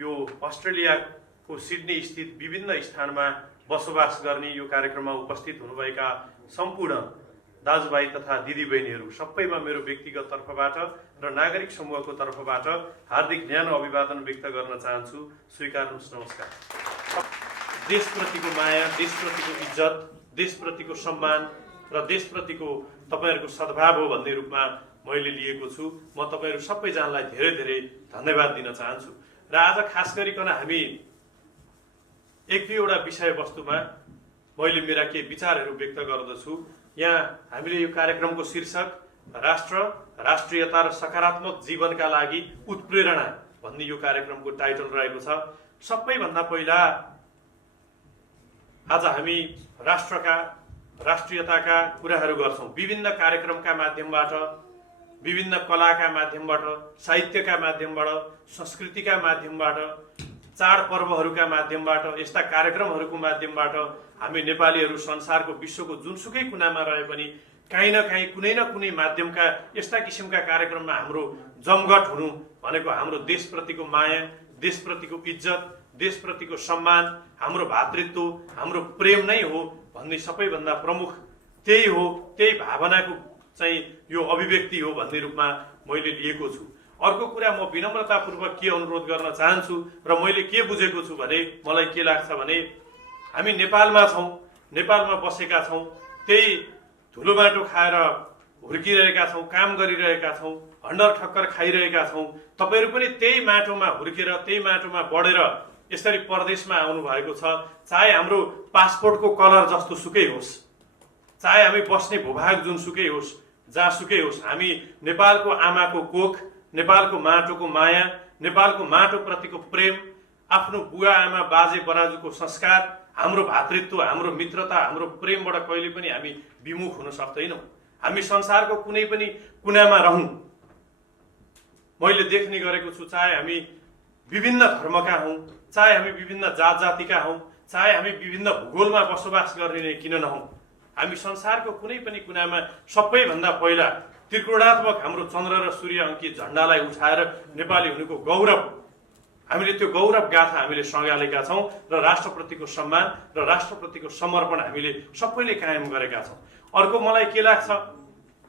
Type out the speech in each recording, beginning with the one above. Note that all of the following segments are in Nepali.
यो अस्ट्रेलियाको सिडनी स्थित विभिन्न स्थानमा बसोबास गर्ने यो कार्यक्रममा उपस्थित हुनुभएका सम्पूर्ण दाजुभाइ तथा दिदीबहिनीहरू सबैमा मेरो व्यक्तिगत तर्फबाट र नागरिक समूहको तर्फबाट हार्दिक न्यानो अभिवादन व्यक्त गर्न चाहन्छु। स्वीकार्नुहोस्। नमस्कार। देशप्रतिको माया, देशप्रतिको इज्जत, देशप्रतिको सम्मान र देशप्रतिको तपाईहरूको सद्भाव हो भन्ने रूपमा मैले लिएको छु। म तपाईहरू सबैजनालाई धेरै धेरै धन्यवाद दिन चाहन्छु। र आज खास गरिकन हामी एक दुईवटा विषयवस्तुमा मैले मेरा केही विचारहरू व्यक्त गर्दछु। यहाँ हामीले यो कार्यक्रमको शीर्षक राष्ट्र, राष्ट्रियता र सकारात्मक जीवनका लागि उत्प्रेरणा भन्ने यो कार्यक्रमको टाइटल रहेको छ। सबैभन्दा पहिला आज हामी राष्ट्रका, राष्ट्रियताका कुराहरू गर्छौँ। विभिन्न कार्यक्रमका माध्यमबाट, विभिन्न कलाका माध्यमबाट, साहित्यका माध्यमबाट, संस्कृतिका माध्यमबाट, चाडपर्वहरूका माध्यमबाट, यस्ता कार्यक्रमहरूको माध्यमबाट हामी नेपालीहरू संसारको, विश्वको जुनसुकै कुनामा रहे पनि काहीँ न काहीँ, कुनै न कुनै माध्यमका यस्ता किसिमका कार्यक्रममा हाम्रो जमघट हुनु भनेको हाम्रो देशप्रतिको माया, देशप्रतिको इज्जत, देशप्रतिको सम्मान, हाम्रो भातृत्व, हाम्रो प्रेम नै हो भन्ने सबैभन्दा प्रमुख त्यही हो। त्यही भावनाको चाहिँ यो अभिव्यक्ति हो भन्ने रूपमा मैले लिएको छु। अर्को कुरा, म विनम्रतापूर्वक के अनुरोध गर्न चाहन्छु र मैले के बुझेको छु भने, मलाई के लाग्छ भने हामी नेपालमा छौँ, नेपालमा बसेका छौँ, त्यही धुलो माटो खाएर हुर्किरहेका छौँ, काम गरिरहेका छौँ, हन्डर ठक्कर खाइरहेका छौँ। तपाईहरू पनि त्यही माटोमा हुर्केर, त्यही माटोमा बढेर यसरी परदेशमा आउनु भएको छ। चाहे हाम्रो पासपोर्टको कलर जस्तो सुकै होस्, चाहे हामी बस्ने भूभाग जुनसुकै होस्, जहाँसुकै होस्, हामी नेपालको आमाको कोख, नेपालको माटोको माया, नेपालको माटोप्रतिको प्रेम, आफ्नो बुवा आमा बाजे बराजुको संस्कार, हाम्रो भातृत्व, हाम्रो मित्रता, हाम्रो प्रेमबाट कहिले पनि हामी विमुख हुन सक्दैनौँ। हामी संसारको कुनै पनि कुनामा रहौँ, मैले देख्ने गरेको छु, चाहे हामी विभिन्न धर्मका हौँ, चाहे हामी विभिन्न जात जातिका हौँ, चाहे हामी विभिन्न भूगोलमा बसोबास गर्ने नै किन नहौँ, हामी संसारको कुनै पनि कुनामा सबैभन्दा पहिला त्रिकोणात्मक हाम्रो चन्द्र र सूर्य अङ्कित झन्डालाई उठाएर नेपाली हुनुको गौरव, हामीले त्यो गौरव गाथा हामीले सँगालेका छौँ र राष्ट्रप्रतिको सम्मान र राष्ट्रप्रतिको समर्पण हामीले सबैले कायम गरेका छौँ। अर्को मलाई के लाग्छ,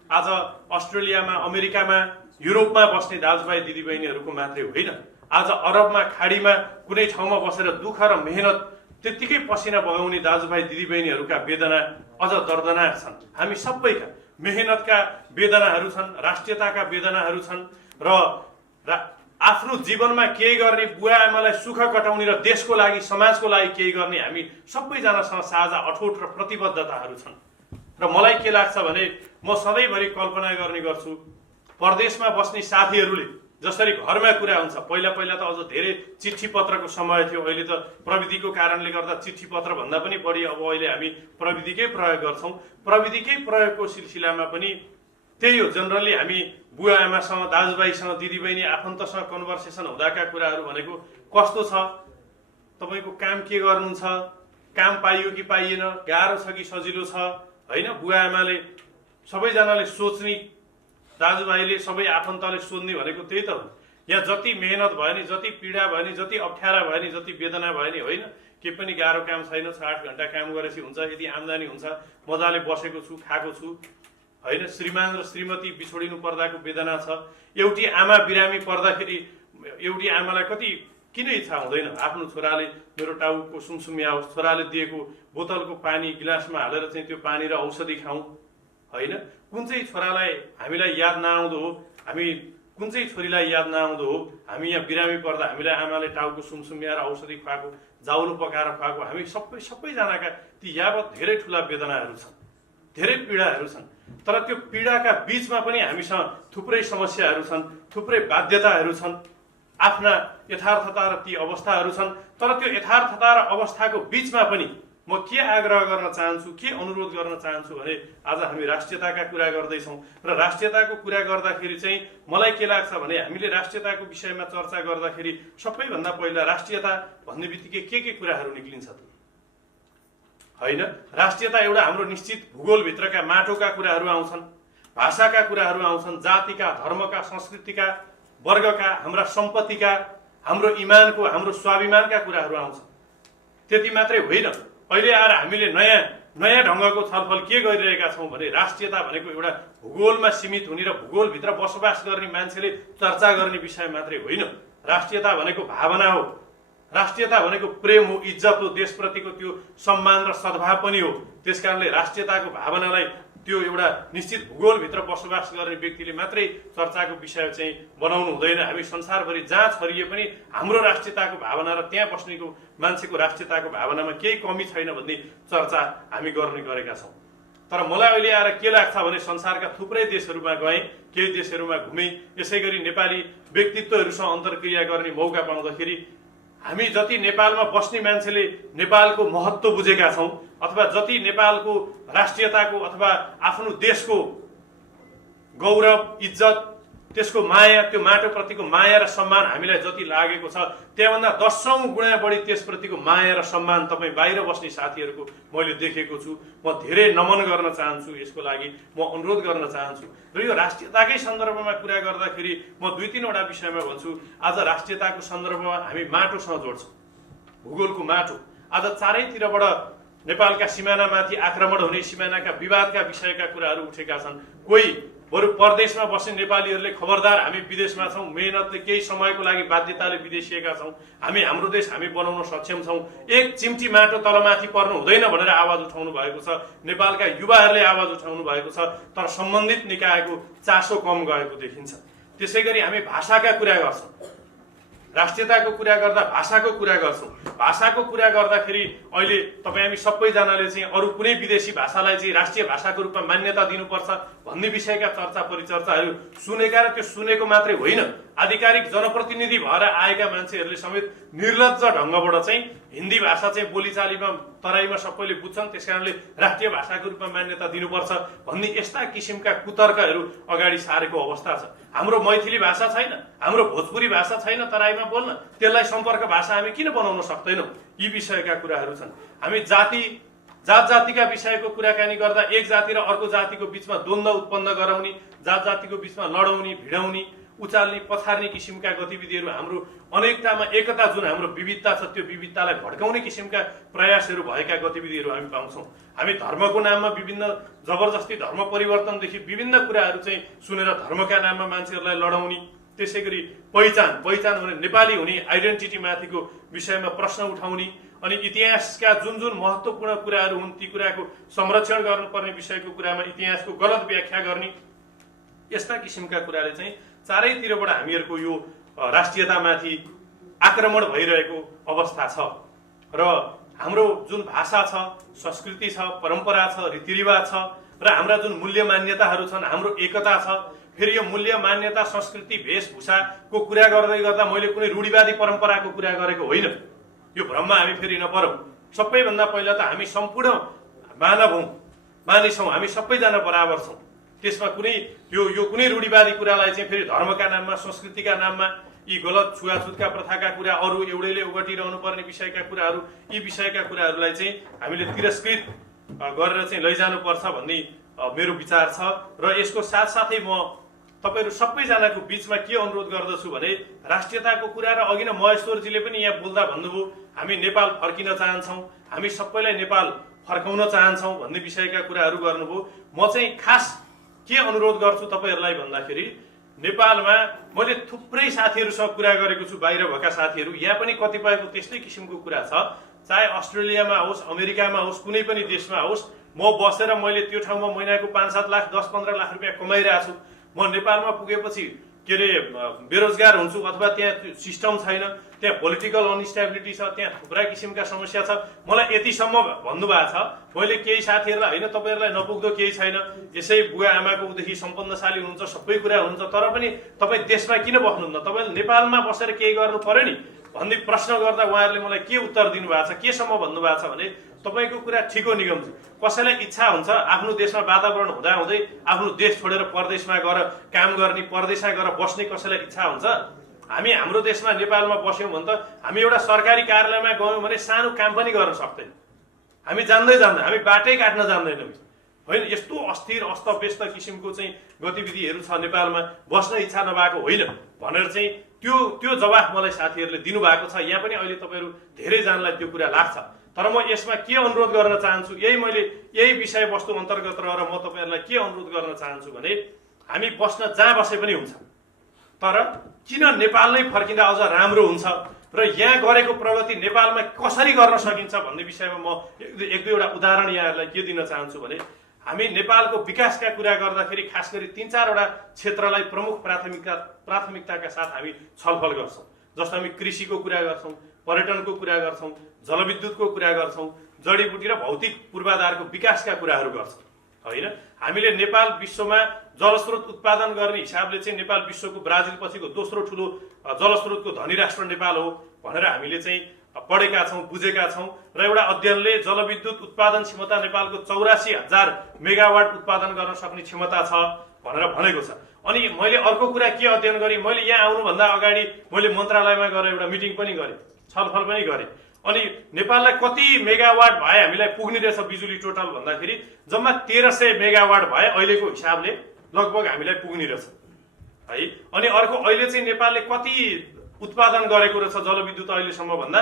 आज अस्ट्रेलियामा, अमेरिकामा, युरोपमा बस्ने दाजुभाइ दिदीबहिनीहरूको मात्रै होइन, आज अरबमा, खाडीमा कुनै ठाउँमा बसेर दुःख र मेहनत त्यत्तिकै पसिना बगाउने दाजुभाइ दिदीबहिनीहरूका वेदना अझ दर्दनाक छन्। हामी सबैका मेहनतका वेदनाहरू छन्, राष्ट्रियताका वेदनाहरू छन् र आफ्नो जीवनमा केही गर्ने, बुवा आमालाई सुख कटाउने र देशको लागि, समाजको लागि केही गर्ने हामी सबैजनासँग साझा अठोट र प्रतिबद्धताहरू छन्। र मलाई के लाग्छ भने, म सधैँभरि कल्पना गर्ने गर्छु, परदेशमा बस्ने साथीहरूले जसरी घरमा कुरा हुन्छ, पहिला पहिला त अझ धेरै चिठी पत्रको समय थियो, अहिले त प्रविधिको कारणले गर्दा चिठी पत्र भन्दा पनि बढी अब अहिले हामी प्रविधिकै प्रयोग गर्छौँ। प्रविधिकै प्रयोगको सिलसिलामा पनि त्यही हो, जनरली हामी बुवा आमासँग, दाजुभाइसँग, दिदीबहिनी, आफन्तसँग कन्भर्सेसन हुँदाका कुराहरू भनेको कस्तो छ, तपाईँको काम के गर्नुहुन्छ, काम पाइयो कि पाइएन, गाह्रो छ कि सजिलो छ, होइन, बुवा आमाले सबैजनाले सोच्ने, दाजुभाइले सबै आफन्तले सोध्ने भनेको त्यही त हो। यहाँ जति मेहनत भयो नि, जति पीडा भयो नि, जति अप्ठ्यारा भयो नि, जति वेदना भयो नि, होइन, केही पनि गाह्रो काम छैन। 8 घण्टा काम गरेपछि हुन्छ, यदि आम्दानी हुन्छ, मजाले बसेको छु, खाएको छु, होइन। श्रीमान र श्रीमती बिछोडिनु पर्दाको वेदना छ। एउटी आमा बिरामी पर्दाखेरि एउटी आमालाई कति किन इच्छा हुँदैन आफ्नो छोराले मेरो टाउको सुमसुमी आओस्, छोराले दिएको बोतलको पानी गिलासमा हालेर चाहिँ त्यो पानी र औषधि खाउँ, होइन। कुन चाहिँ छोरालाई हामीलाई याद नआउँदो हो, हामी कुन चाहिँ छोरीलाई याद नआउँदो हो, हामी यहाँ बिरामी पर्दा हामीलाई आमाले टाउको सुमसुमियाएर औषधि खुवाएको, जाउलो पकाएर खुवाएको, हामी सबैजनाका ती यावत धेरै ठुला वेदनाहरू छन्, धेरै पीडाहरू छन्। तर त्यो पीडाका बीचमा पनि हामीसँग थुप्रै समस्याहरू छन्, थुप्रै बाध्यताहरू छन्, आफ्ना यथार्थता र ती अवस्थाहरू छन्। तर त्यो यथार्थता र अवस्थाको बीचमा पनि म के आग्रह गर्न चाहन्छु, के अनुरोध गर्न चाहन्छु भने, आज हामी राष्ट्रियताका कुरा गर्दैछौँ र राष्ट्रियताको कुरा गर्दाखेरि चाहिँ मलाई के लाग्छ भने, हामीले राष्ट्रियताको विषयमा चर्चा गर्दाखेरि सबैभन्दा पहिला राष्ट्रियता भन्ने बित्तिकै के कुराहरू निक्लिन्छ त, होइन। राष्ट्रियता एउटा हाम्रो निश्चित भूगोलभित्रका माटोका कुराहरू आउँछन्, भाषाका कुराहरू आउँछन्, जातिका, धर्मका, संस्कृतिका, वर्गका, हाम्रा सम्पत्तिका, हाम्रो इमानको, हाम्रो स्वाभिमानका कुराहरू आउँछ। त्यति मात्रै होइन, अहिले आएर हामीले नयाँ ढङ्गको छलफल के गरिरहेका छौँ भने राष्ट्रियता भनेको एउटा भूगोलमा सीमित हुने र भूगोलभित्र बसोबास गर्ने मान्छेले चर्चा गर्ने विषय मात्रै होइन। राष्ट्रियता भनेको भावना हो, राष्ट्रियता भनेको प्रेम हो, इज्जत हो, देशप्रतिको त्यो सम्मान र सद्भाव पनि हो। त्यसकारणले राष्ट्रियताको भावनालाई त्यो एउटा निश्चित भूगोलभित्र बसोबास गर्ने व्यक्तिले मात्रै चर्चाको विषय चाहिँ बनाउनु हुँदैन। हामी संसारभरि जहाँ छरिए पनि हाम्रो राष्ट्रियताको भावना र त्यहाँ बस्नेको मान्छेको राष्ट्रियताको भावनामा केही कमी छैन भन्ने चर्चा हामी गर्ने गरेका छौँ। तर मलाई अहिले आएर के लाग्छ भने संसारका थुप्रै देशहरूमा गएँ, केही देशहरूमा घुमेँ, यसै गरी नेपाली व्यक्तित्वहरूसँग अन्तर्क्रिया गर्ने मौका पाउँदाखेरि हामी जति नेपालमा बस्ने मान्छेले नेपालको महत्त्व बुझेका छौँ अथवा जति नेपालको राष्ट्रियताको अथवा आफ्नो देशको गौरव, इज्जत, त्यसको माया, त्यो माटोप्रतिको माया र सम्मान हामीलाई जति लागेको छ त्यहाँभन्दा 10औं गुणा बढी त्यसप्रतिको माया र सम्मान तपाईँ बाहिर बस्ने साथीहरूको मैले देखेको छु। म धेरै नमन गर्न चाहन्छु, यसको लागि म अनुरोध गर्न चाहन्छु। र यो राष्ट्रियताकै सन्दर्भमा कुरा गर्दाखेरि म 2-3वटा विषयमा भन्छु। आज राष्ट्रियताको सन्दर्भमा हामी माटोसँग जोड्छौँ, भूगोलको माटो। आज चारैतिरबाट नेपालका सिमानामाथि आक्रमण हुने, सिमानाका विवादका विषयका कुराहरू उठेका छन्। कोही बरु परदेशमा बस्ने नेपालीहरूले खबरदार हामी विदेशमा छौँ, मेहनतले केही समयको लागि बाध्यताले विदेशिएका छौँ, हाम्रो देश हामी बनाउन सक्षम छौँ, एक चिम्टी माटो तलमाथि पर्नु हुँदैन भनेर आवाज उठाउनु भएको छ। नेपालका युवाहरूले आवाज उठाउनु भएको छ, तर सम्बन्धित निकायको चासो कम गएको देखिन्छ। त्यसै गरी हामी भाषाका कुरा गर्छौँ, राष्ट्रियताको कुरा गर्दा भाषाको कुरा गर्छौँ। भाषाको कुरा गर्दाखेरि अहिले तपाईँ हामी सबैजनाले चाहिँ अरू कुनै विदेशी भाषालाई चाहिँ राष्ट्रिय भाषाको रूपमा मान्यता दिनुपर्छ भन्ने विषयका चर्चा परिचर्चाहरू सुनेका र त्यो सुनेको मात्रै होइन, आधिकारिक जनप्रतिनिधि भएर आएका मान्छेहरूले समेत निर्लज्ज ढङ्गबाट चाहिँ हिन्दी भाषा चाहिँ बोलीचालीमा तराईमा सबैले बुझ्छन्, त्यसकारणले राष्ट्रिय भाषाको रूपमा मान्यता दिनुपर्छ भन्ने यस्ता किसिमका कुतर्कहरू अगाडि सारेको अवस्था छ। हाम्रो मैथिली भाषा छैन, हाम्रो भोजपुरी भाषा छैन तराईमा बोल्न, त्यसलाई सम्पर्क भाषा हामी किन बनाउन सक्दैनौँ? यी विषयका कुराहरू छन्। हामी जात जातिका विषयको कुराकानी गर्दा एक जाति र अर्को जातिको बिचमा द्वन्द्व उत्पन्न गराउने, जात जातिको बिचमा लडाउने, भिडाउने, उचाल्ने, पछार्ने किसिमका गतिविधिहरू, हाम्रो अनेकतामा एकता जुन हाम्रो विविधता छ त्यो विविधतालाई भड्काउने किसिमका प्रयासहरू भएका गतिविधिहरू हामी पाउँछौँ। हामी धर्मको नाममा विभिन्न जबरजस्ती धर्म परिवर्तनदेखि विभिन्न कुराहरू चाहिँ सुनेर धर्मका नाममा मान्छेहरूलाई लडाउने, त्यसै गरी पहिचान भने नेपाली हुने आइडेन्टिटी माथिको विषयमा प्रश्न उठाउने, अनि इतिहासका जुन महत्त्वपूर्ण कुराहरू हुन् ती कुराको संरक्षण गर्नुपर्ने विषयको कुरामा इतिहासको गलत व्याख्या गर्ने, यस्ता किसिमका कुराले चाहिँ चारैतिरबाट हामीहरूको यो राष्ट्रियतामाथि आक्रमण भइरहेको अवस्था छ। र हाम्रो जुन भाषा छ, संस्कृति छ, परम्परा छ, रीतिरिवाज छ र हाम्रा जुन मूल्य मान्यताहरू छन्, हाम्रो एकता छ। फेरि यो मूल्य मान्यता, संस्कृति, वेशभूषाको कुरा गर्दै गर्दा मैले कुनै रूढिवादी परम्पराको कुरा गरेको होइन, यो भ्रममा हामी फेरि नपरौँ। सबैभन्दा पहिला त हामी सम्पूर्ण मानव हौँ, मानिस हौँ, हामी सबैजना बराबर छौँ। त्यसमा कुनै रूढिवादी कुरालाई चाहिँ फेरि धर्मका नाममा, संस्कृतिका नाममा यी गलत छुवाछुतका प्रथाका कुरा, अरू एउटैले ओगटिरहनु पर्ने विषयका कुराहरू, यी विषयका कुराहरूलाई चाहिँ हामीले तिरस्कृत गरेर चाहिँ लैजानुपर्छ भन्ने मेरो विचार छ। र यसको साथसाथै म तपाईँहरू सबैजनाको बिचमा के अनुरोध गर्दछु भने राष्ट्रियताको कुरा र अघि नै महेश्वरजीले पनि यहाँ बोल्दा भन्नुभयो हामी नेपाल फर्किन चाहन्छौँ, हामी सबैलाई नेपाल फर्काउन चाहन्छौँ भन्ने विषयका कुराहरू गर्नुभयो। म चाहिँ खास के अनुरोध गर्छु तपाईँहरूलाई भन्दाखेरि नेपालमा मैले थुप्रै साथीहरूसँग कुरा गरेको छु, बाहिर भएका साथीहरू, यहाँ पनि कतिपयको त्यस्तै किसिमको कुरा छ। चाहे अस्ट्रेलियामा होस्, अमेरिकामा होस्, कुनै पनि देशमा होस्, म बसेर मैले त्यो ठाउँमा महिनाको 5-7 लाख 10-15 लाख रुपियाँ कमाइरहेको छु। म नेपालमा पुगेपछि के अरे बेरोजगार हुन्छु अथवा त्यहाँ सिस्टम छैन, त्यहाँ पोलिटिकल अनस्टेबिलिटी छ, त्यहाँ थुप्रै किसिमका समस्या छ। मलाई यतिसम्म भन्नुभएको छ, मैले केही साथीहरूलाई होइन तपाईँहरूलाई नपुग्दो केही छैन, यसै बुवा आमाको उदेखि सम्पन्नशाली हुनुहुन्छ, सबै कुरा हुन्छ, तर पनि तपाईँ देशमा किन बस्नुहुन्न, तपाईँले नेपालमा बसेर केही गर्नु पर्यो नि भन्ने प्रश्न गर्दा उहाँहरूले मलाई के उत्तर दिनुभएको छ, केसम्म भन्नुभएको छ भने तपाईँको कुरा ठिक हो निगमजी, कसैलाई इच्छा हुन्छ आफ्नो देशमा वातावरण हुँदाहुँदै आफ्नो देश छोडेर परदेशमा गएर काम गर्ने, परदेशमा गएर बस्ने कसैलाई इच्छा हुन्छ? हामी हाम्रो देशमा नेपालमा बस्यौँ भने त हामी एउटा सरकारी कार्यालयमा गयौँ भने सानो काम पनि गर्न सक्दैनौँ, हामी जान्दैन, हामी बाटै काट्न जान्दैनौँ होइन। यस्तो अस्थिर अस्तव्यस्त किसिमको चाहिँ गतिविधिहरू छ नेपालमा, बस्न इच्छा नभएको होइन भनेर चाहिँ त्यो जवाफ मलाई साथीहरूले दिनुभएको छ। यहाँ पनि अहिले तपाईँहरू धेरैजनालाई त्यो कुरा लाग्छ। तर म यसमा के अनुरोध गर्न चाहन्छु, यही विषयवस्तु अन्तर्गत रहेर म तपाईँहरूलाई के अनुरोध गर्न चाहन्छु भने हामी बस्न जहाँ बसे पनि हुन्छ, तर किन नेपाल नै फर्किँदा अझ राम्रो हुन्छ र यहाँ गरेको प्रगति नेपालमा कसरी गर्न सकिन्छ भन्ने विषयमा म एक दुईवटा उदाहरण यहाँहरूलाई के दिन चाहन्छु भने हामी नेपालको विकासका कुरा गर्दाखेरि खास गरी 3-4वटा क्षेत्रलाई प्रमुख प्राथमिकताका साथ हामी छलफल गर्छौँ। जस्तो हामी कृषिको कुरा गर्छौँ, पर्यटनको कुरा गर्छौँ, जलविद्युतको कुरा गर्छौँ, जडीबुटी र भौतिक पूर्वाधारको विकासका कुराहरू गर्छौँ होइन। हामीले नेपाल विश्वमा जलस्रोत उत्पादन गर्ने हिसाबले चाहिँ नेपाल विश्वको ब्राजिल पछिको दोस्रो ठुलो जलस्रोतको धनी राष्ट्र नेपाल हो भनेर हामीले चाहिँ पढेका छौँ, बुझेका छौँ। र एउटा अध्ययनले जलविद्युत उत्पादन क्षमता नेपालको 84,000 मेगावाट उत्पादन गर्न सक्ने क्षमता छ भनेर भनेको छ। अनि मैले अर्को कुरा के अध्ययन गरेँ, मैले यहाँ आउनुभन्दा अगाडि मैले मन्त्रालयमा गएर एउटा मिटिङ पनि गरेँ, छलफल पनि गरेँ। अनि नेपाललाई कति मेगावाट भए हामीलाई पुग्ने रहेछ बिजुली टोटल भन्दाखेरि जम्मा 1300 मेगावाट भए अहिलेको हिसाबले लगभग हामीलाई पुग्ने रहेछ है। अनि अर्को अहिले चाहिँ नेपालले कति उत्पादन गरेको रहेछ जलविद्युत अहिलेसम्म भन्दा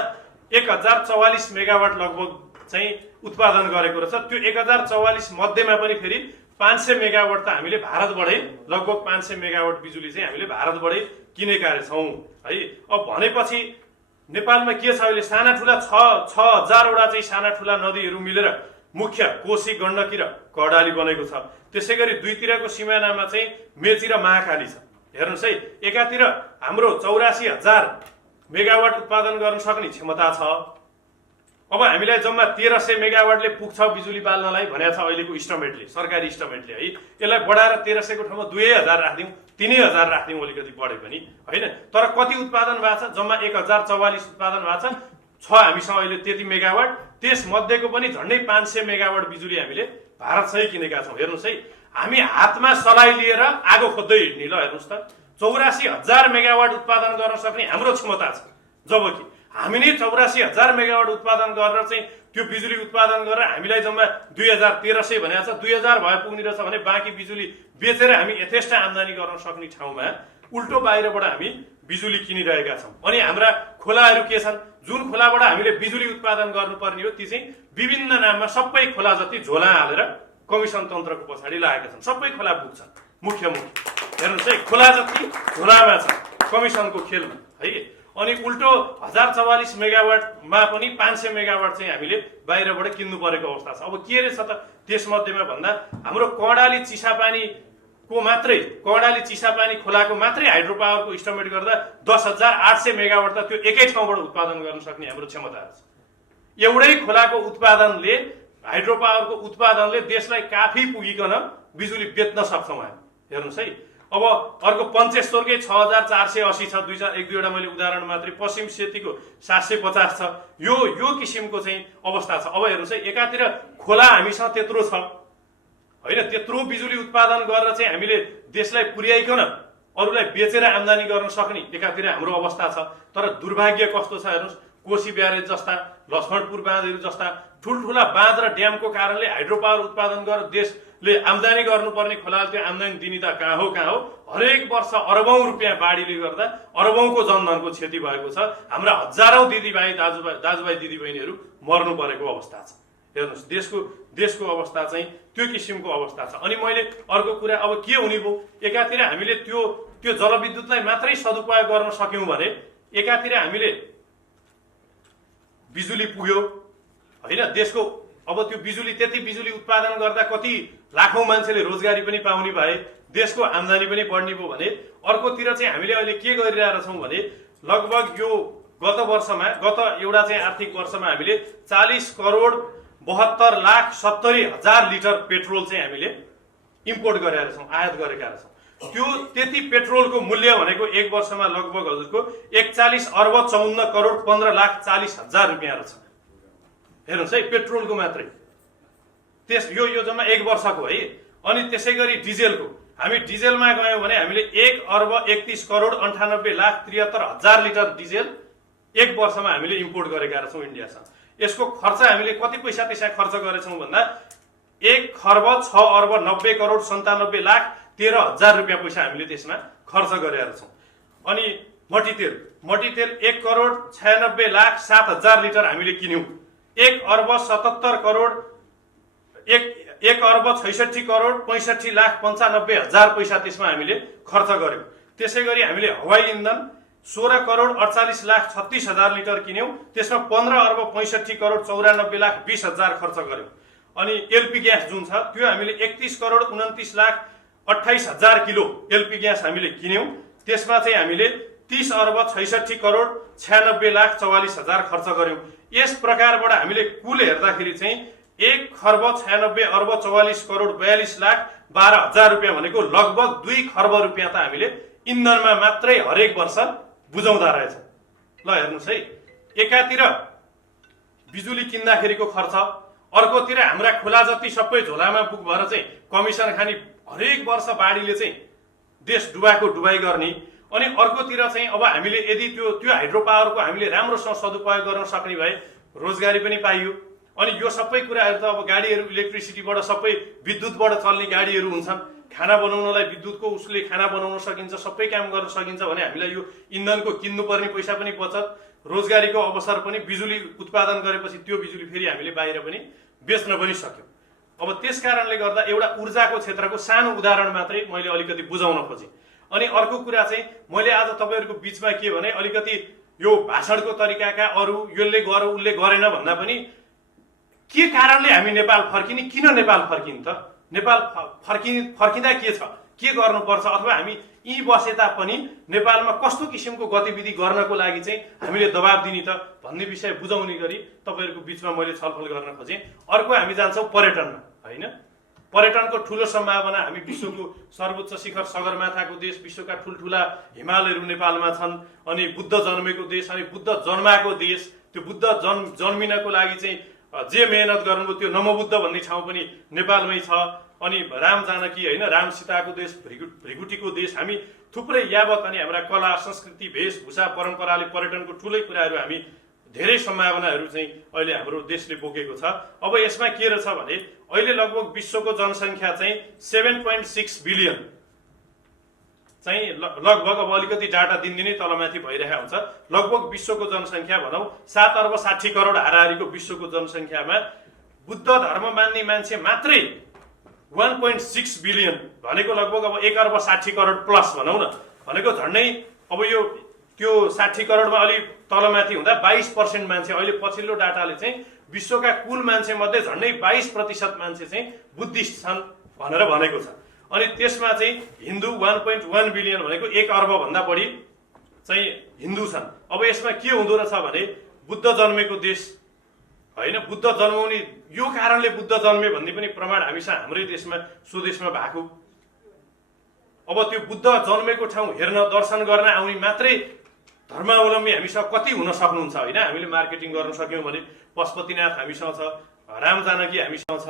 1044 मेगावाट लगभग चाहिँ उत्पादन गरेको रहेछ। त्यो 1044 मध्येमा पनि फेरि 500 मेगावाट त हामीले भारतबाटै लगभग 500 मेगावाट बिजुली चाहिँ हामीले भारतबाटै किनेका रहेछौँ है। अब भनेपछि नेपालमा के छ अहिले साना ठुला 6,000वटा चाहिँ साना ठुला नदीहरू मिलेर मुख्य कोशी, गण्डकी र कर्णाली बनेको छ। त्यसै गरी दुईतिरको सिमानामा चाहिँ मेची र महाकाली छ। हेर्नुहोस् है, एकातिर हाम्रो 84,000 मेगावाट उत्पादन गर्न सक्ने क्षमता छ। अब हामीलाई जम्मा 1300 मेगावाटले पुग्छ बिजुली बाल्नलाई भनेको छ अहिलेको इस्टिमेटले, सरकारी इस्टिमेटले है। यसलाई बढाएर 1300 को ठाउँमा 2000 राखिदिउँ, 3000 राखिदिउँ, अलिकति बढे पनि होइन। तर कति उत्पादन भएको छ? जम्मा 1044 उत्पादन भएको छ हामीसँग अहिले त्यति मेगावाट। त्यस मध्येको पनि झन्डै 500 मेगावाट बिजुली हामीले भारतसँगै किनेका छौँ। हेर्नुहोस् है, हामी हातमा सलाई लिएर आगो खोज्दै हिँड्ने ल। हेर्नुहोस् त, 84,000 मेगावाट उत्पादन गर्न सक्ने हाम्रो क्षमता छ, जबकि हामी नै 84,000 मेगावाट उत्पादन गरेर चाहिँ त्यो बिजुली उत्पादन गरेर हामीलाई जम्मा 2,1300 भनेको छ। 2000 भए पुग्ने रहेछ भने बाँकी बिजुली बेचेर हामी यथेष्ट आम्दानी गर्न सक्ने ठाउँमा उल्टो बाहिरबाट हामी बिजुली किनिरहेका छौँ। अनि हाम्रा खोलाहरू के छन्? जुन खोलाबाट हामीले बिजुली उत्पादन गर्नुपर्ने हो ती चाहिँ विभिन्न नाममा सबै खोला जति झोला हालेर कमिसन तन्त्रको पछाडि लागेका छन्। सबै खोला पुग्छन् मुख्य हेर्नुहोस् है, खोला जति झोलामा छ कमिसनको खेलमा है। अनि उल्टो 1044 मेगावाटमा पनि 500 मेगावाट चाहिँ हामीले बाहिरबाट किन्नु परेको अवस्था छ। अब के रहेछ त त्यसमध्येमा भन्दा हाम्रो कर्णाली चिसापानी खोलाको मात्रै हाइड्रो पावरको इस्टिमेट गर्दा 10,800 मेगावाट त त्यो एकै ठाउँबाट उत्पादन गर्न सक्ने हाम्रो क्षमता छ। एउटै खोलाको उत्पादनले, हाइड्रो पावरको उत्पादनले देशलाई काफी पुगिकन बिजुली बेच्न सक्छौँ हामी। हेर्नुहोस् है, अब अर्को पञ्चेश्वरकै 6,480 छ, एक दुईवटा मैले उदाहरण मात्रै। पश्चिम सेतीको 750 छ। यो किसिमको चाहिँ अवस्था छ। अब हेर्नुहोस् है, एकातिर खोला हामीसँग त्यत्रो छ होइन, त्यत्रो बिजुली उत्पादन गरेर चाहिँ हामीले देशलाई पुर्याइकन अरूलाई बेचेर आम्दानी गर्न सक्ने एकातिर हाम्रो अवस्था छ। तर दुर्भाग्य कस्तो छ हेर्नुहोस्, कोशी ब्यारेज जस्ता, लक्ष्मणपुर बाँधहरू जस्ता ठुल्ठुला बाँध र ड्यामको कारणले हाइड्रो पावर उत्पादन गरेर देशले आम्दानी गर्नुपर्ने खोलाले त्यो आम्दानी दिने त कहाँ हो। हरेक वर्ष अरबौं रुपियाँ बाढीले गर्दा अरबौंको जनधनको क्षति भएको छ। हाम्रा हजारौं दाजुभाइ दिदीबहिनीहरू मर्नु परेको अवस्था छ। हेर्नुहोस्, देशको अवस्था चाहिँ त्यो किसिमको अवस्था छ। अनि मैले अर्को कुरा अब के हुने भयो, एकातिर हामीले त्यो जलविद्युतलाई मात्रै सदुपयोग गर्न सक्यौँ भने एकातिर हामीले बिजुली पुग्यो होइन देशको। अब त्यो त्यति बिजुली उत्पादन गर्दा कति लाखौं मान्छेले रोजगारी पनि पाउने भए, देशको आम्दानी पनि बढ्ने भयो भने अर्कोतिर चाहिँ हामीले अहिले के गरिरहेका छौँ भने लगभग यो गत एउटा चाहिँ आर्थिक वर्षमा हामीले 40,72,70,000 लिटर पेट्रोल चाहिँ हामीले इम्पोर्ट गरेका छौँ, आयात गरेका छौँ। त्यो त्यति पेट्रोलको मूल्य भनेको एक वर्षमा लगभग हजुरको 41,54,15,40,000 रुपियाँ रहेछ। हेर्नुहोस् है, पेट्रोलको मात्रै यो जम्मा एक वर्षको है। अनि त्यसै गरी डिजेलको, हामी डिजेलमा गयौँ भने हामीले 1,31,98,73,000 लिटर डिजेल एक वर्षमा हामीले इम्पोर्ट गरेका छौँ इन्डियासँग। यसको खर्च हामीले कति पैसा खर्च गरेछौँ भन्दा 1,06,90,90,97,13,000 रुपियाँ पैसा हामीले त्यसमा खर्च गरेका छौँ। अनि मट्टीतेल 1,96,07,000 लिटर हामीले किन्यौं। 1,66,65,95,000 पैसा त्यसमा हामीले खर्च गर्यौं। त्यसै गरी हामीले हवाई इन्धन 16,48,36,000 लिटर किन्यौं। त्यसमा 15,65,94,20,000 खर्च गर्यौं। अनि एलपी ग्यास जुन छ त्यो हामीले 31,29,28,000 किलो एलपी ग्यास हामीले किन्यौं। त्यसमा चाहिँ हामीले 30,66,96,44,000 खर्च गर्यौं। यस प्रकारबाट हामीले कुल हेर्दाखेरि चाहिँ 1,96,44,42,12,000 रुपियाँ भनेको लगभग 2 खर्ब रुपियाँ त हामीले इन्धनमा मात्रै हरेक वर्ष बुझाउँदा रहेछ। ल हेर्नुस् है, एकातिर बिजुली किन्दाखेरिको खर्च, अर्कोतिर हाम्रा खोला जति सबै झोलामा बुक भएर चाहिँ कमिसन खानी हरेक वर्ष बाढीले चाहिँ देश डुबाको डुबाई गर्ने। अनि अर्कोतिर चाहिँ अब हामीले यदि त्यो हाइड्रो पावरको हामीले राम्रोसँग सदुपयोग गर्न सक्ने भए रोजगारी पनि पाइयो। अनि यो सबै कुराहरू त अब गाडीहरू इलेक्ट्रिसिटीबाट सबै विद्युतबाट चल्ने गाडीहरू हुन्छन्। खाना बनाउनलाई विद्युतको उसले खाना बनाउन सकिन्छ, सबै काम गर्न सकिन्छ भने हामीलाई यो इन्धनको किन्नुपर्ने पैसा पनि बचत, रोजगारीको अवसर पनि, बिजुली उत्पादन गरेपछि त्यो बिजुली फेरि हामीले बाहिर पनि बेच्न पनि सक्यौँ। अब त्यस कारणले गर्दा एउटा ऊर्जाको क्षेत्रको सानो उदाहरण मात्रै मैले अलिकति बुझाउन खोजेँ। अनि अर्को कुरा चाहिँ मैले आज तपाईँहरूको बिचमा के भने अलिकति यो भाषणको तरिकाका अरू यसले गर उसले गरेन भन्दा पनि के कारणले हामी नेपाल फर्किने, किन नेपाल फर्किने त, नेपाल फर्किँदा के छ, के गर्नुपर्छ, अथवा हामी यी बसे तापनि नेपालमा कस्तो किसिमको गतिविधि गर्नको लागि चाहिँ हामीले दबाब दिने त भन्ने विषय बुझाउने गरी तपाईँहरूको बिचमा मैले छलफल गर्न खोजेँ। अर्को हामी जान्छौँ पर्यटनमा, होइन? पर्यटनको ठुलो सम्भावना, हामी विश्वको सर्वोच्च शिखर सगरमाथाको देश, विश्वका ठुल्ठुला हिमालहरू नेपालमा छन्। अनि बुद्ध जन्मेको देश, अनि बुद्ध जन्माएको देश, त्यो बुद्ध जन्मिनको लागि चाहिँ जे मेहनत गर्नुभयो त्यो नमोबुद्ध भन्ने ठाउँ पनि नेपालमै छ। अनि राम जानकी, होइन, राम सीताको देश, भृगुटीको देश, हामी थुप्रै यावत अनि हाम्रा कला संस्कृति वेशभूषा परम्पराले पर्यटनको ठुलै कुराहरू हामी धेरै सम्भावनाहरू चाहिँ अहिले हाम्रो देशले बोकेको छ। अब यसमा के रहेछ भने अहिले लगभग विश्वको जनसङ्ख्या चाहिँ 7.6 बिलियन चाहिँ लगभग, अब अलिकति डाटा दिनदिनै तलमाथि भइरहेको हुन्छ, लगभग विश्वको जनसङ्ख्या भनौँ 7 अर्ब 60 करोड हाराहारीको विश्वको जनसङ्ख्यामा बुद्ध धर्म मान्ने मान्छे मात्रै 1.6 बिलियन भनेको लगभग अब 1 अर्ब 60 करोड प्लस भनौँ न, भनेको झन्डै अब यो त्यो 60 करोडमा अलि तलमाथि हुँदा 22% मान्छे, अहिले पछिल्लो डाटाले चाहिँ विश्वका कुल मान्छे मध्ये झन्डै 22% मान्छे चाहिँ बुद्धिस्ट छन् भनेर भनेको छ। अनि त्यसमा चाहिँ हिन्दू 1.1 बिलियन भनेको 1 अर्ब भन्दा बढी चाहिँ हिन्दू छन्। अब यसमा के हुँदो रहेछ भने बुद्ध जन्मेको देश, होइन, बुद्ध जन्माउने यो कारणले बुद्ध जन्मे भन्ने पनि प्रमाण हामीसँग हाम्रै देशमा स्वदेशमा भएको। अब त्यो बुद्ध जन्मेको ठाउँ हेर्न दर्शन गर्न आउने मात्रै धर्मावलम्बी हामीसँग कति हुन सक्नुहुन्छ, होइन? हामीले मार्केटिङ गर्न सक्यौँ भने पशुपतिनाथ हामीसँग छ, राम जानकी हामीसँग छ,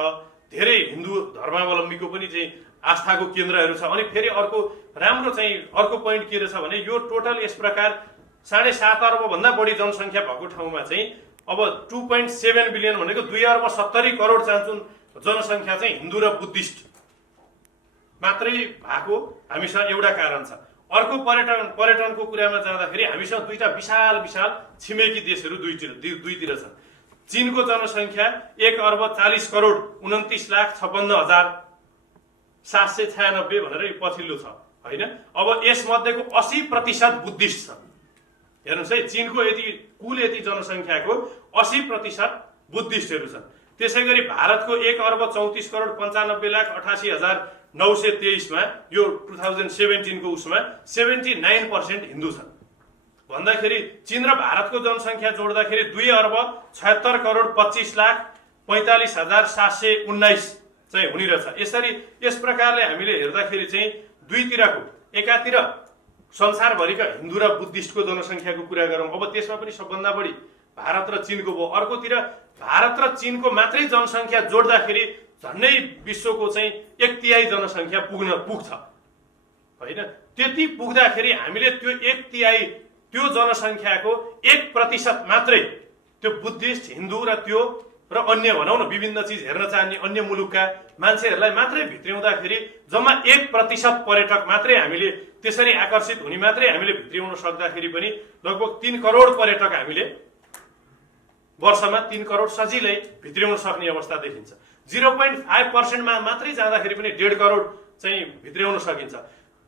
धेरै हिन्दू धर्मावलम्बीको पनि चाहिँ आस्थाको केन्द्रहरू छ। अनि फेरि अर्को राम्रो चाहिँ अर्को पोइन्ट के रहेछ भने यो टोटल यस प्रकार 7.5 अर्ब भन्दा बढी जनसङ्ख्या भएको ठाउँमा चाहिँ अब 2.7 बिलियन भनेको 2 अर्ब 70 करोड चान्चुन जनसङ्ख्या चाहिँ हिन्दू र बुद्धिस्ट मात्रै भएको हामीसँग एउटा कारण छ। अर्को पर्यटनको कुरामा जाँदाखेरि हामीसँग दुईटा विशाल विशाल छिमेकी देशहरू दुईतिर छन्। चीनको जनसङ्ख्या 1 अर्ब 40 करोड 29,56,796 भनेर पछिल्लो छ, होइन? अब यसमध्येको 80% बुद्धिस्ट छ। हेर्नुहोस् है, चीनको कुल जनसङ्ख्याको 80% बुद्धिस्टहरू छन्। त्यसै गरी भारतको 1 अर्ब 34 करोड 95,88,923 मा यो 2017 को उसमा 79% हिन्दू छन् भन्दाखेरि चीन र भारतको जनसङ्ख्या जोड्दाखेरि 2 अर्ब 76 करोड 25,45,719 चाहिँ हुने रहेछ। यसरी यस प्रकारले हामीले हेर्दाखेरि चाहिँ दुईतिरको, एकातिर संसारभरिका हिन्दू र बुद्धिस्टको जनसङ्ख्याको कुरा गरौँ, अब त्यसमा पनि सबभन्दा बढी भारत र चीनको भयो। अर्कोतिर भारत र चीनको मात्रै जनसङ्ख्या जोड्दाखेरि झन्डै विश्वको चाहिँ 1/3 जनसङ्ख्या पुग्छ, होइन? त्यति पुग्दाखेरि हामीले त्यो 1/3 त्यो जनसङ्ख्याको 1% मात्रै त्यो बुद्धिस्ट, हिन्दू र त्यो र अन्य भनौँ न विभिन्न चिज हेर्न चाहने अन्य मुलुकका मान्छेहरूलाई मात्रै भित्र्याउँदाखेरि जम्मा 1% पर्यटक मात्रै हामीले त्यसरी आकर्षित हुने मात्रै हामीले भित्र्याउन सक्दाखेरि पनि लगभग 3 करोड पर्यटक हामीले वर्षमा 3 करोड सजिलै भित्र्याउन सक्ने अवस्था देखिन्छ। 0.5% मा मात्रै जाँदाखेरि पनि 1.5 करोड चाहिँ भित्र्याउन सकिन्छ।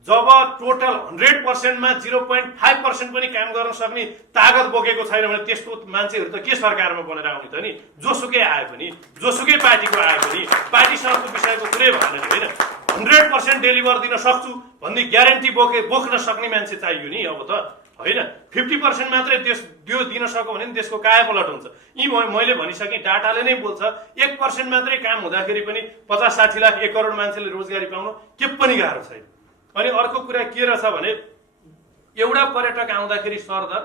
जब टोटल 100% मा 0.5% पनि काम गर्न सक्ने तागत बोकेको छैन भने त्यस्तो मान्छेहरू त के सरकारमा बनेर आउने त नि? जोसुकै आए पनि, जोसुकै पार्टीको आए पनि, पार्टीसँगको विषयको कुरै भएन हैन। 100% डेलिभर दिन सक्छु भन्ने ग्यारेन्टी बोक्न सक्ने मान्छे चाहियो नि अब त हैन। 50% मात्रै त्यो दिन सक्यो भने त्यसको कायापलट हुन्छ। यी मैले भनिसकेँ, डाटाले नै बोल्छ। 1% मात्रै काम हुँदाखेरि पनि 50-60 लाख 1 करोड मान्छेले रोजगारी पाउन के पनि गाह्रो छैन। अनि अर्को कुरा के रहेछ भने एउटा पर्यटक आउँदाखेरि सरदर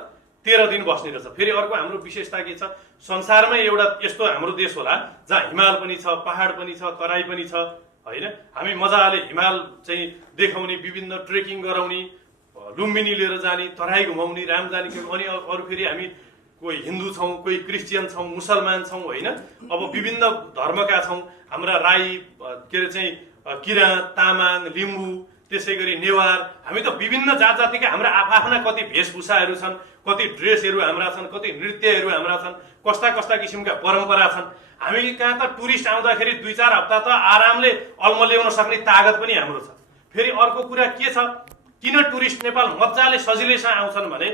13 दिन बस्ने रहेछ। फेरि अर्को हाम्रो विशेषता के छ, संसारमै एउटा यस्तो हाम्रो देश होला जहाँ हिमाल पनि छ, पहाड पनि छ, तराई पनि छ हैन। हामी मजाले हिमाल चाहिँ देखाउने, विभिन्न ट्रेकिङ गराउने, लुम्बिनी लिएर जाने, तराई घुमाउने, रामजानी, अनि अरू फेरि हामी कोही हिन्दू छौँ, कोही क्रिस्चियन छौँ, मुसलमान छौँ हैन। अब विभिन्न धर्मका छौँ, हाम्रा राई के अरे चाहिँ किराँत, तामाङ, लिम्बू, त्यसै गरी नेवार, हामी त विभिन्न जात जातिका हाम्रा आफ्ना कति वेशभूषाहरू छन्, कति ड्रेसहरू हाम्रा छन्, कति नृत्यहरू हाम्रा छन्, कस्ता कस्ता किसिमका परम्परा छन्। हामी कहाँ त टुरिस्ट आउँदाखेरि 2-4 हप्ता त आरामले अल्मल्याउन सक्ने तागत पनि हाम्रो छ। फेरि अर्को कुरा के छ, किन टुरिस्ट नेपाल मजाले सजिलैसँग आउँछन् भने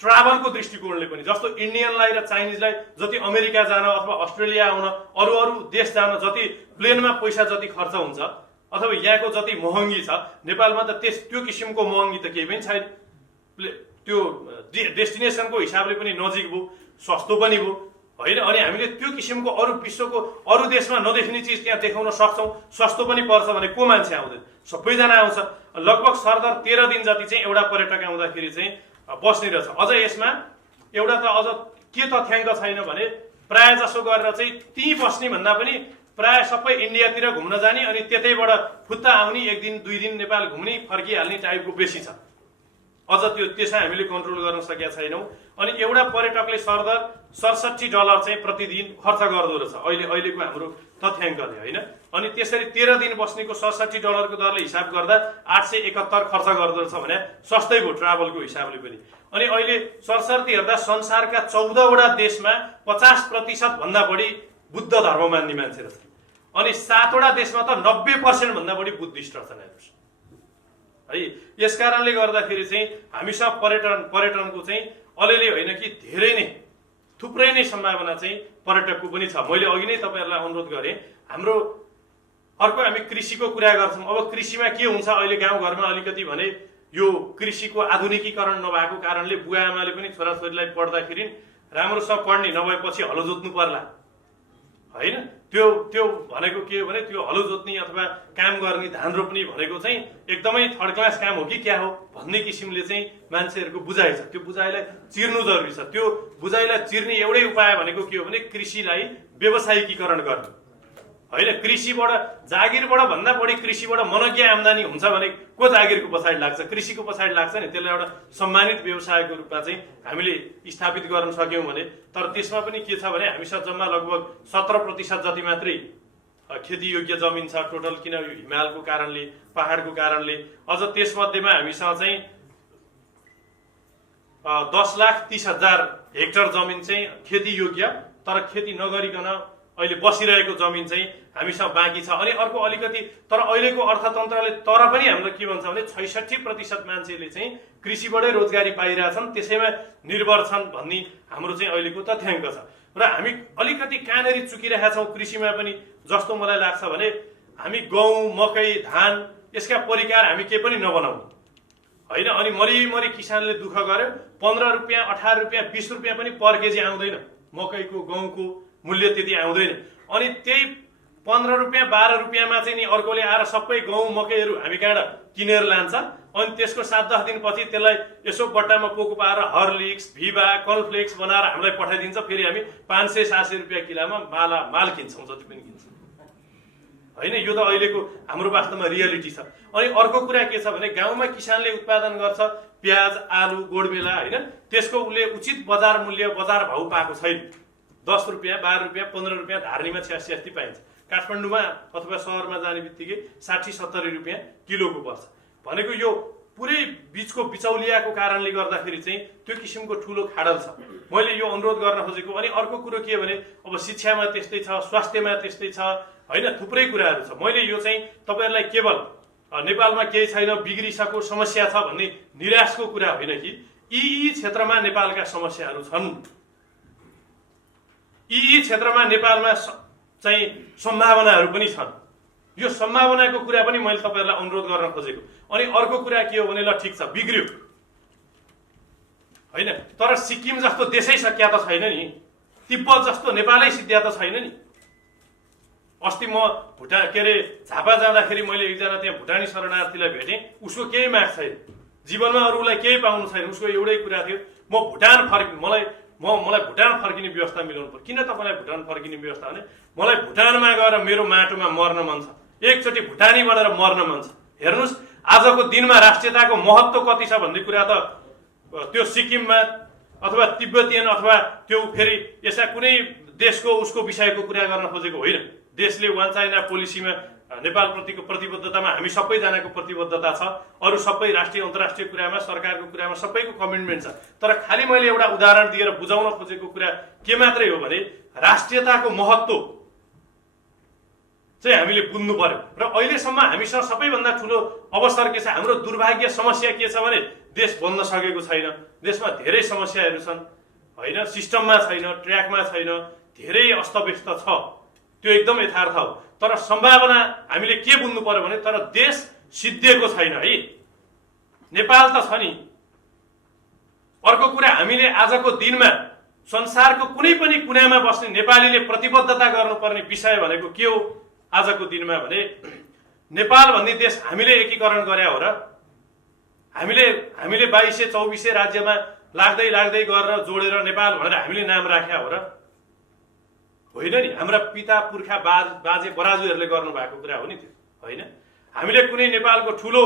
ट्राभलको दृष्टिकोणले पनि। जस्तो इन्डियनलाई र चाइनिजलाई जति अमेरिका जान अथवा अस्ट्रेलिया आउन, अरू देश जान जति प्लेनमा पैसा जति खर्च हुन्छ अथवा यहाँको जति महँगी छ, नेपालमा त त्यो किसिमको महँगी त केही पनि छैन। त्यो डेस्टिनेसनको हिसाबले पनि नजिक भयो, सस्तो पनि भयो हैन। अनि हामीले त्यो किसिमको अरू विश्वको अरू देशमा नदेखिने चिज त्यहाँ देखाउन सक्छौँ, सस्तो पनि पर्छ भने को मान्छे आउँदैन? सबैजना आउँछ। लगभग सरदर 13 दिन जति चाहिँ एउटा पर्यटक आउँदाखेरि चाहिँ बस्ने रहेछ। अझ यसमा एउटा त अझ के तथ्याङ्क छैन भने प्राय जसो गरेर चाहिँ त्यहीँ बस्ने भन्दा पनि प्राय सबै इन्डियातिर घुम्न जाने, अनि त्यतैबाट फुत्ता आउने, 1 दिन 2 दिन नेपाल घुम्ने, फर्किहाल्ने टाइपको बेसी छ। अझ त्यसमा हामीले कन्ट्रोल गर्न सकेका छैनौँ। अनि एउटा पर्यटकले सरदर $67 चाहिँ प्रतिदिन खर्च गर्दो रहेछ अहिलेको हाम्रो तथ्याङ्कले हैन। अनि त्यसरी 13 दिन बस्नेको $67 को दरले हिसाब गर्दा 871 खर्च गर्दो रहेछ भने सस्तै भयो ट्राभलको हिसाबले पनि। अनि अहिले सरसर्ती हेर्दा संसारका 14 वटा देशमा 50% भन्दा बढी बुद्ध धर्म मान्ने मान्छे रहेछ। अनि 7 वटा देशमा त 90% भन्दा बढी बुद्धिस्ट रहेछन् हेर्नुस् है। यस कारणले गर्दाखेरि चाहिँ हामीसँग पर्यटनको चाहिँ अलिअलि होइन कि धेरै नै थुप्रै नै सम्भावना चाहिँ पर्यटकको पनि छ। मैले अघि नै तपाईहरुलाई अनुरोध गरेँ, हाम्रो अर्को हामी कृषिको कुरा गर्छौँ। अब कृषिमा के हुन्छ, अहिले गाउँघरमा अलिकति भने यो कृषिको आधुनिकीकरण नभएको कारणले बुवा आमाले पनि छोराछोरीलाई पढ्दाखेरि राम्रोसँग पढ्ने नभएपछि हलो जोत्नु पर्ला हैन। त्यो भनेको के हो भने त्यो हलो जोत्ने अथवा काम गर्ने, धान रोप्ने भनेको चाहिँ एकदमै थर्ड क्लास काम हो कि क्या हो भन्ने किसिमले चाहिँ मान्छेहरूको बुझाइ छ। त्यो बुझाइलाई चिर्नु जरुरी छ। त्यो बुझाइलाई चिर्ने एउटै उपाय भनेको के हो भने कृषिलाई व्यावसायिकीकरण गर्ने हैन। कृषिबाट जागिरबाट भन्दा बढी कृषिबाट मनज्ञ आम्दानी हुन्छ भने को जागिरको पछाडि लाग्छ? कृषिको पछाडि लाग्छ नि। त्यसलाई एउटा सम्मानित व्यवसायको रूपमा चाहिँ हामीले स्थापित गर्न सक्यौँ भने। तर त्यसमा पनि के छ भने हामीसँग जम्मा लगभग 17% जति मात्रै खेतीयोग्य जमिन छ टोटल, किन हिमालको कारणले, पहाडको कारणले। अझ त्यसमध्येमा हामीसँग चाहिँ 10,30,000 हेक्टर जमिन चाहिँ खेतीयोग्य तर खेती नगरिकन अहिले बसिरहेको जमिन चाहिँ हामीसँग बाँकी छ। अनि अर्को अलिकति तर अहिलेको अर्थतन्त्रले तर पनि हाम्रो के भन्छ भने 66% मान्छेले चाहिँ कृषिबाटै रोजगारी पाइरहेछन्, त्यसैमा निर्भर छन् भन्ने हाम्रो चाहिँ अहिलेको तथ्याङ्क छ। र हामी अलिकति कहाँनेरि चुकिरहेका छौँ कृषिमा पनि जस्तो मलाई लाग्छ भने हामी गहुँ, मकै, धान यसका परिकार हामी केही पनि नबनाउँ हैन। अनि मरिमरि किसानले दुःख गर्यो, 15 रुपियाँ, 18 रुपियाँ, 20 रुपियाँ पनि पर केजी आउँदैन मकैको, गहुँको मूल्य त्यति आउँदैन। अनि त्यही 15 रुपियाँ 12 रुपियाँमा चाहिँ नि अर्कोले आएर सबै गहुँ मकैहरू हामी कहाँबाट किनेर लान्छ। अनि त्यसको 7-10 दिनपछि त्यसलाई यसो बट्टामा पोको पारेर हर्लिक्स, भिभा, कर्नफ्लेक्स बनाएर हामीलाई पठाइदिन्छ। फेरि हामी 500-700 रुपियाँ किलोमा माल किन्छौँ, जति पनि किन्छौँ हैन। यो त अहिलेको हाम्रो वास्तवमा रियालिटी छ। अनि अर्को कुरा के छ भने गाउँमा किसानले उत्पादन गर्छ प्याज, आलु, गोडबेला हैन, त्यसको उसले उचित बजार मूल्य, बजार भाउ पाएको छैन 10 रुपियाँ 12 रुपियाँ 15 रुपियाँ धार्नीमा छ्यासी पाइन्छ। काठमाडौँमा अथवा सहरमा जाने बित्तिकै 60-70 रुपियाँ किलोको पर्छ। भनेको यो पुरै बिचको बिचौलियाको कारणले गर्दाखेरि चाहिँ त्यो किसिमको ठुलो खाडल छ। मैले यो अनुरोध गर्न खोजेको। अनि अर्को कुरो के भने अब शिक्षामा त्यस्तै छ, स्वास्थ्यमा त्यस्तै छ, होइन, थुप्रै कुराहरू छ। मैले यो चाहिँ तपाईँहरूलाई केवल नेपालमा केही छैन, बिग्रिसकेको समस्या छ भन्ने निराशको कुरा होइन कि यी क्षेत्रमा नेपालका समस्याहरू छन्। यी क्षेत्रमा नेपालमा चाहिँ सम्भावनाहरू पनि छन्। यो सम्भावनाको कुरा पनि मैले तपाईँहरूलाई अनुरोध गर्न खोजेको। अनि अर्को कुरा के हो भने ल ठिक छ, बिग्रियो होइन, तर सिक्किम जस्तो देशै सकिया त छैन नि, तिब्बत जस्तो नेपालै सिद्ध्या त छैन नि। अस्ति म भुटान के अरे झापा जाँदाखेरि मैले एकजना त्यहाँ भुटानी शरणार्थीलाई भेटेँ। उसको केही माग छैन, जीवनमा अरूलाई केही पाउनु छैन, उसको एउटै कुरा थियो, म भुटान मलाई भुटान फर्किने व्यवस्था मिलाउनु पर्यो। किन तपाईँलाई भुटान फर्किने व्यवस्था भने मलाई भुटानमा गएर मेरो माटोमा मर्न मन छ, एकचोटि भुटानी बनेर मर्न मन छ। हेर्नुहोस् आजको दिनमा राष्ट्रियताको महत्त्व कति छ भन्ने कुरा त त्यो सिक्किममा अथवा तिब्बतियन अथवा त्यो फेरि यसा कुनै देशको उसको विषयको कुरा गर्न खोजेको होइन। देशले वान चाइना पोलिसीमा नेपालप्रतिको प्रतिबद्धतामा हामी सबैजनाको प्रतिबद्धता छ। अरू सबै राष्ट्रिय अन्तर्राष्ट्रिय कुरामा सरकारको कुरामा सबैको कमिटमेन्ट छ। तर खालि मैले एउटा उदाहरण दिएर बुझाउन खोजेको कुरा के मात्रै हो भने राष्ट्रियताको महत्त्व चाहिँ हामीले बुझ्नु पर्यो। र अहिलेसम्म हामीसँग सबैभन्दा ठुलो अवसर के छ, हाम्रो दुर्भाग्य समस्या के छ भने देश बन्न सकेको छैन। देशमा धेरै समस्याहरू छन् होइन, सिस्टममा छैन, ट्र्याकमा छैन, धेरै अस्तव्यस्त छ, त्यो एकदम यथार्थ हो। तर सम्भावना हामीले के बुझ्नु पर्यो भने तर देश सिद्धिएको छैन है, नेपाल त छ नि। अर्को कुरा हामीले आजको दिनमा संसारको कुनै पनि कुनामा बस्ने नेपालीले प्रतिबद्धता गर्नुपर्ने विषय भनेको के हो आजको दिनमा भने नेपाल भन्ने देश हामीले एकीकरण गरे हो र? हामीले 2224 राज्यमा लाग्दै गरेर जोडेर नेपाल भनेर हामीले नाम राख्या हो र? होइन नि, हाम्रा पिता पुर्खा बाजे बराजुहरूले गर्नु भएको कुरा हो नि त्यो, होइन? हामीले कुनै नेपालको ठुलो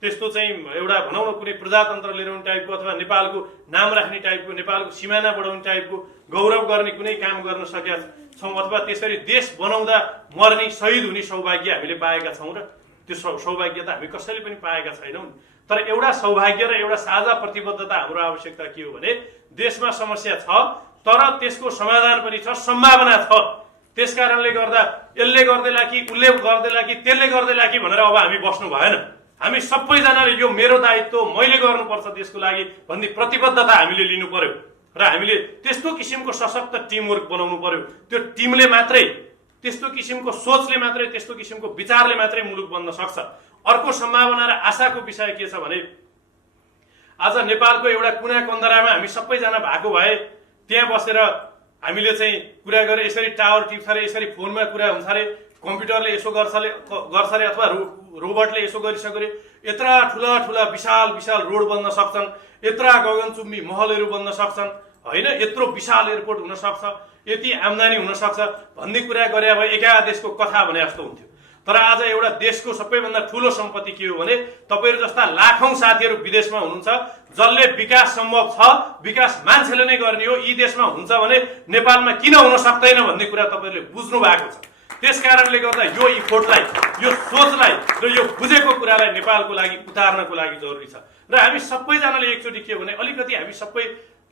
त्यस्तो चाहिँ एउटा भनौँ न कुनै प्रजातन्त्र लिएर आउने टाइपको अथवा नेपालको नाम राख्ने टाइपको, नेपालको सिमाना बढाउने टाइपको गौरव गर्ने कुनै काम गर्न सकेका छौँ अथवा त्यसरी देश बनाउँदा मर्ने शहीद हुने सौभाग्य हामीले पाएका छौँ र? त्यो सौभाग्य त हामी कसैले पनि पाएका छैनौँ। तर एउटा सौभाग्य र एउटा साझा प्रतिबद्धता हाम्रो आवश्यकता के हो भने देशमा समस्या छ तर त्यसको समाधान पनि छ, सम्भावना छ। त्यसकारणले गर्दा यसले गर्दैला कि उसले गर्दैला कि त्यसले गर्दैला कि भनेर अब हामी बस्नु भएन। हामी सबैजनाले यो मेरो दायित्व, मैले गर्नुपर्छ देशको लागि भन्ने प्रतिबद्धता हामीले लिनु पर्यो र हामीले त्यस्तो किसिमको सशक्त टिमवर्क बनाउनु पर्यो। त्यो टिमले मात्रै, त्यस्तो किसिमको सोचले मात्रै, त्यस्तो किसिमको विचारले मात्रै मुलुक बन्न सक्छ। अर्को सम्भावना र आशाको विषय के छ भने आज नेपालको एउटा कुना कन्दरामा हामी सबैजना भएको भए त्यहाँ बसेर हामीले चाहिँ कुरा गरे, यसरी टावर टिप्छ अरे, यसरी फोनमा कुरा हुन्छ अरे, कम्प्युटरले यसो गर्छ अरे अथवा रोबोटले यसो गरिसक्यो अरे, यत्रा ठुला विशाल रोड बन्न सक्छन्, यत्रा गगनचुम्बी महलहरू बन्न सक्छन्, होइन, यत्रो विशाल एयरपोर्ट हुन सक्छ, यति आम्दानी हुन सक्छ भन्ने कुरा गरे भए एका देशको कथा भने जस्तो हुन्थ्यो। तर आज एउटा देशको सबैभन्दा ठुलो सम्पत्ति के हो भने तपाईहरु जस्ता लाखौं साथीहरू विदेशमा हुनुहुन्छ, जसले विकास सम्भव छ, विकास मान्छेले नै गर्ने हो, यी देशमा हुन्छ भने नेपालमा किन हुन सक्दैन भन्ने कुरा तपाईहरुले बुझ्नु भएको छ। त्यसकारणले गर्दा यो इफोर्टलाई, यो सोचलाई र यो बुझेको कुरालाई नेपालको लागि उतार्नको लागि जरुरी छ। र हामी सबैजनाले एकचोटी के भने अलिकति हामी सबै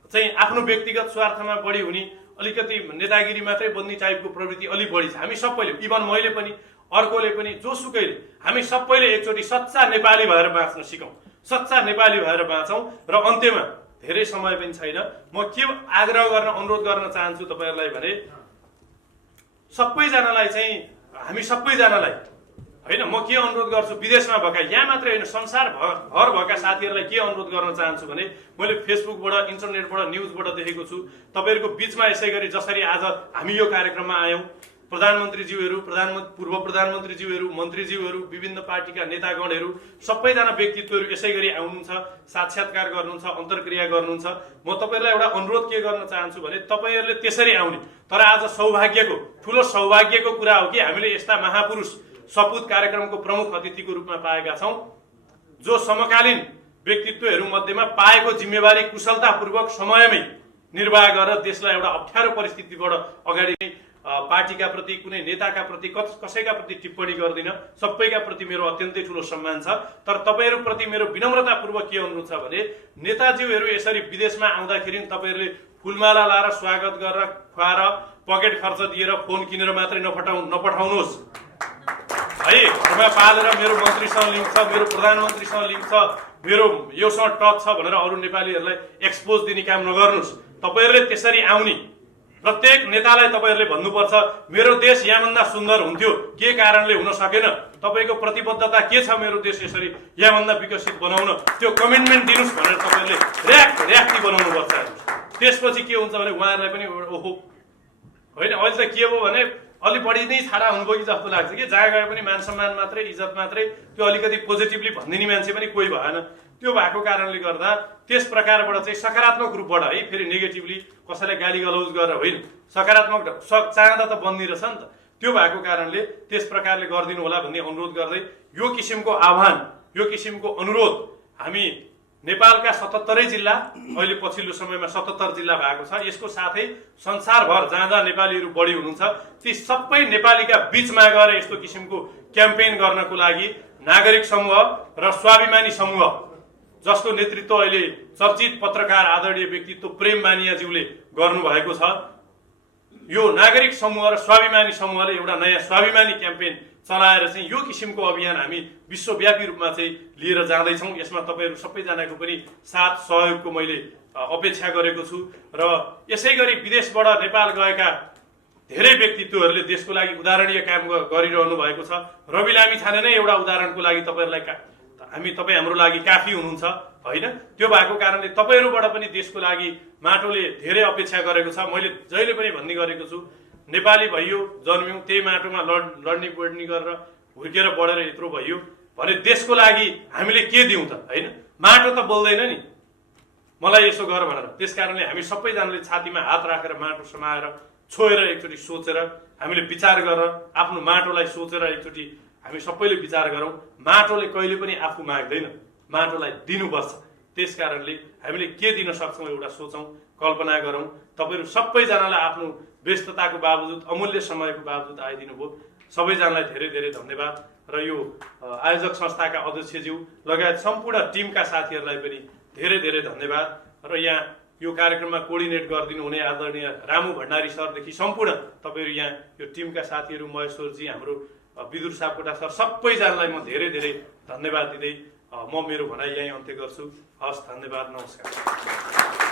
चाहिँ आफ्नो व्यक्तिगत स्वार्थमा बढी हुने, अलिकति नेतागिरी मात्रै बन्ने टाइपको प्रवृत्ति अलि बढी छ। हामी सबैले, इभन मैले पनि, अर्कोले पनि, जोसुकैले, हामी सबैले एकचोटी सच्चा नेपाली भएर बाँच्न सिकौं, सच्चा नेपाली भएर बाँचौं। र अन्त्यमा धेरै समय पनि छैन, म के आग्रह गर्न, अनुरोध गर्न चाहन्छु तपाईहरुलाई भने सबैजनालाई चाहिँ, हामी सबैजनालाई हैन, म के अनुरोध गर्छु, विदेशमा भएका, यहाँ मात्रै हैन संसार भर भएका साथीहरुलाई के अनुरोध गर्न चाहन्छु भने मैले फेसबुकबाट, इन्टरनेटबाट, न्यूजबाट देखेको छु तपाईहरुको बीचमा यसैगरी जसरी आज हामी यो कार्यक्रममा आयौं, प्रधानमन्त्रीज्यूहरू, पूर्व प्रधानमन्त्रीज्यूहरू, मन्त्रीज्यूहरू, विभिन्न पार्टीका नेतागणहरू, सबैजना व्यक्तित्वहरू यसैगरी आउनुहुन्छ, साक्षात्कार गर्नुहुन्छ, अन्तर्क्रिया गर्नुहुन्छ। म तपाईहरुलाई एउटा अनुरोध के गर्न चाहन्छु भने तपाईहरुले त्यसरी आउने, तर आज सौभाग्यको, ठूलो सौभाग्यको कुरा हो कि हामीले यस्ता महापुरुष सपुत कार्यक्रमको प्रमुख अतिथिको रूपमा पाएका छौं, जो समकालीन व्यक्तित्वहरू मध्येमा पाएको जिम्मेवारी कुशलतापूर्वक समयमै निर्वाह गरेर देशलाई एउटा अप्ठ्यारो परिस्थितिबाट अगाडि पार्टीका प्रति कुनै नेताका प्रति कसैका प्रति टिप्पणी गर्दिन। सबैका प्रति मेरो अत्यन्तै ठुलो सम्मान छ। तर तपाईहरुप्रति मेरो विनम्रतापूर्वक के अनुरोध छ भने नेताज्यूहरू यसरी विदेशमा आउँदाखेरि तपाईहरुले फुलमाला लाएर स्वागत गरेर खुवाएर पकेट खर्च दिएर फोन किनेर मात्रै नपठाउनुहोस् है। घरमा पालेर मेरो मन्त्रीसँग लिङ्क छ, मेरो प्रधानमन्त्रीसँग लिङ्क छ, मेरो योसँग टच छ भनेर अरू नेपालीहरूलाई एक्सपोज दिने काम नगर्नुहोस्। तपाईहरुले त्यसरी आउने प्रत्येक नेतालाई तपाईहरुले भन्नुपर्छ मेरो देश यहाँभन्दा सुन्दर हुन्थ्यो, के कारणले हुन सकेन, तपाईको प्रतिबद्धता के छ मेरो देश यसरी यहाँभन्दा विकसित बनाउन, त्यो कमिटमेन्ट दिनुस् भनेर तपाईहरुले रियाक्टी बनाउनु पर्छ। त्यसपछि के हुन्छ भने उहाँहरूलाई पनि ओहो होइन, अहिले त के भयो भने अलि बढी नै छाडा हुनुभयो कि जस्तो लाग्छ कि जहाँ गए पनि मान सम्मान मात्रै, इज्जत मात्रै, त्यो अलिकति पोजिटिभली भनिदिने मान्छे पनि कोही भएन। त्यो भएको कारणले गर्दा त्यस प्रकारबाट चाहिँ सकारात्मक रूपबाट है, फेरि नेगेटिभली कसैलाई गाली गलौज गरेर होइन, सकारात्मक चाहँदा त बन्दी रहेछ नि त। त्यो भएको कारणले त्यस प्रकारले गरिदिनु होला भन्ने अनुरोध गर्दै यो किसिमको आह्वान, यो किसिमको अनुरोध हामी नेपालका 77 जिल्ला, अहिले पछिल्लो समयमा 77 जिल्ला भएको छ, यसको साथै संसारभर जहाँ जहाँ नेपालीहरू बढी हुनुहुन्छ ती सबै नेपालीका बीचमा गएर यस्तो किसिमको क्याम्पेन गर्नको लागि नागरिक समूह र स्वाभिमानी समूह जसको नेतृत्व अहिले चर्चित पत्रकार आदरणीय व्यक्तित्व प्रेम मानियाज्यूले गर्नुभएको छ, यो नागरिक समूह र स्वाभिमानी समूहले एउटा नयाँ स्वाभिमानी क्याम्पेन चलाएर चाहिँ यो किसिमको अभियान हामी विश्वव्यापी रूपमा चाहिँ लिएर जाँदैछौँ। यसमा तपाईहरु सबैजनाको पनि साथ सहयोगको मैले अपेक्षा गरेको छु र यसै गरी विदेशबाट नेपाल गएका धेरै व्यक्तित्वहरूले देशको लागि उदाहरणीय काम गरिरहनु भएको छ। रवि लामिछाने नै एउटा उदाहरणको लागि तपाईँ हाम्रो लागि काफी हुनुहुन्छ होइन। त्यो भएको कारणले तपाईहरुबाट पनि देशको लागि माटोले धेरै अपेक्षा गरेको छ। मैले जहिले पनि भन्ने गरेको छु, नेपाली भइयो जन्म्यौं त्यही माटोमा लड्ने बढ्ने गरेर हुर्केर बढेर यत्रो भइयो भने देशको लागि हामीले के दिउँ त होइन। माटो त बोल्दैन नि मलाई यसो गर भनेर। त्यसकारणले हामी सबैजनाले छातीमा हात राखेर माटो समाएर छोएर एकचोटि सोचेर हामीले विचार गरेर आफ्नो माटोलाई सोचेर एकचोटि हामी सबैले विचार गरौँ। माटोले कहिले पनि आफू माग्दैन, माटोलाई दिनुपर्छ। त्यसकारणले हामीले के दिन सक्छौँ एउटा सोचौँ, कल्पना गरौँ। तपाईहरु सबैजनालाई आफ्नो व्यस्तताको बावजुद, अमूल्य समयको बावजुद आइदिनु भयो। सबैजनालाई धेरै धेरै धन्यवाद र यो आयोजक संस्थाका अध्यक्षज्यू लगायत सम्पूर्ण टिमका साथीहरूलाई पनि धेरै धेरै धन्यवाद र यहाँ यो कार्यक्रममा कोर्डिनेट गरिदिनु हुने आदरणीय रामु भण्डारी सरदेखि सम्पूर्ण तपाईहरु यहाँ यो टिमका साथीहरू, महेश्वरजी, हाम्रो विदुर सापकोटा सर, सबैजनालाई म धेरै धेरै धन्यवाद दिँदै म मेरो भनाइ यहीँ अन्त्य गर्छु। हस्, धन्यवाद, नमस्कार।